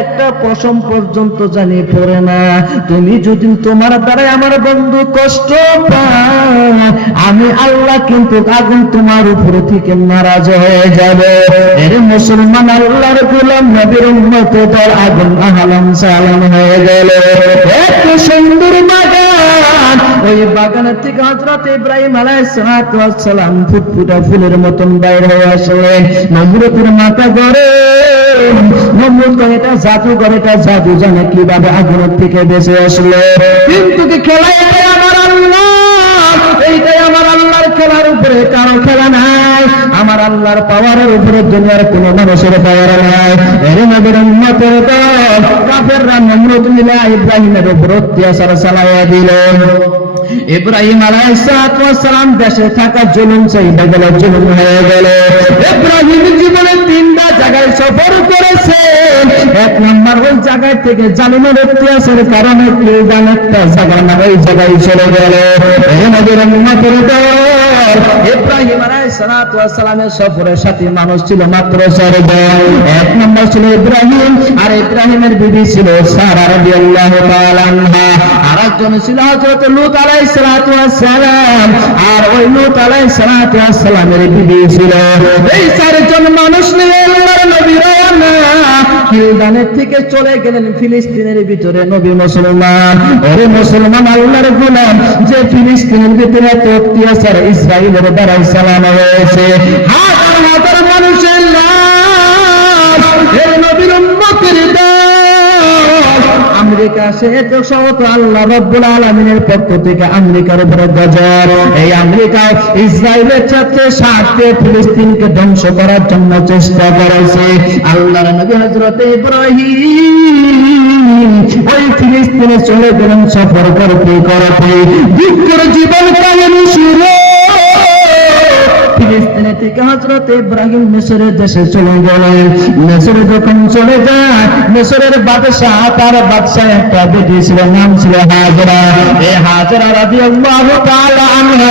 একটা পশম পর্যন্ত জানি পড়ে না। তুমি যদি তোমার দ্বারা আমার বন্ধু কষ্ট পায়, আমি আল্লাহ কিন্তু আগুন তোমার উপর থেকে নারাজ হয়ে যাবে। এর মুসলমান আল্লাহর গোলাম নবীর উম্মত দল আগুন আহলাম সালাম হয়ে গেল। এত সুন্দর বাগান, ওই বাগানের থেকে হযরত ইব্রাহিম আলাইহিস সালাম ফুটফুটা ফুলের মতন বাইরে হয়ে আসলেন। নমরুদের মাথা গড়ে, নমরুদ করে এটা জাদু, করে এটা জাদু, জানে কিভাবে আগুনের থেকে বেঁচে আসলো। কিন্তু কি খেলা এটাই আমার আল্লাহ, এইটাই আমার আল্লাহর খেলার উপরে কারো খেলা নাই। আমার আল্লাহর পাওয়ারের উপরে দুনিয়ার কোন মানুষের পাওয়ার নাই। এর নবীর উম্মতের দল কাফেররা নমরুদ মিলে ইব্রাহিমের উপর অত্যাচার চালাইয়া দিল। ইব্রাহিম আলাইহিস সালাম দেশে থাকা জুলুম চাইতে গেল, জুলুম হয়ে গেল। ইব্রাহিম জীবনে 3টা জায়গায় সফর করেছে। 1 নম্বর ওই জায়গায় থেকে জালিমের অত্যাচারের কারণে কেউ একটা জায়গা না ওই জায়গায় চলে গেল। এই নবীর উম্মতের দল ইব্রাহিম আলাইহিস সালামের সফরের সাথী মানুষ ছিল মাত্র 4 জন। 1 নম্বর ছিল ইব্রাহিম, আর ইব্রাহিমের বিবি ছিল সারা রাদিয়াল্লাহু তাআলা আনহা। আর একজন ছিল হযরত লূত আলাইহিস সালাম, আর ওই লূত আলাইহিস সালামের বিবি ছিল। এই 4 জন মানুষ নিয়ে আল্লাহর নবী রওনা কিলদানের থেকে চলে গেলেন ফিলিস্তিনের ভিতরে। নবী মুসলমান, ওরে মুসলমান আল্লাহর গোলাম, যে ফিলিস্তিনের ভিতরে এত অত্যাচার ইসরায়েলের দ্বারা চালানো হয়েছে, হাজার হাজার মানুষের লাশ, এই নবীর উম্মতের দল আমেরিকা সে তো সব আল্লাহ রাব্বুল আলামিনের পক্ষ থেকে আমেরিকার উপরে গজর। এই আমেরিকা ইসরায়েলের সাথে সাথে ফিলিস্তিনকে ধ্বংস করার জন্য চেষ্টা করেছে। আল্লাহর নবী হযরত ইব্রাহিম ওই ফিলিস্তিনে চলে গেলেন সফর করতে করতে। দুঃখের জীবন কালেন শুরু। ফিলিস্তিনে থেকে হযরত ইব্রাহিম মিশরের দেশে চলে গেলেন। মিশরে যখন চলে যায়, মিশরের বাদশাহ, তার বাদশাহ একটা বেটি ছিল, নাম ছিল হাজরা। এই হাজরা রাদিয়াল্লাহু তাআলা আনহা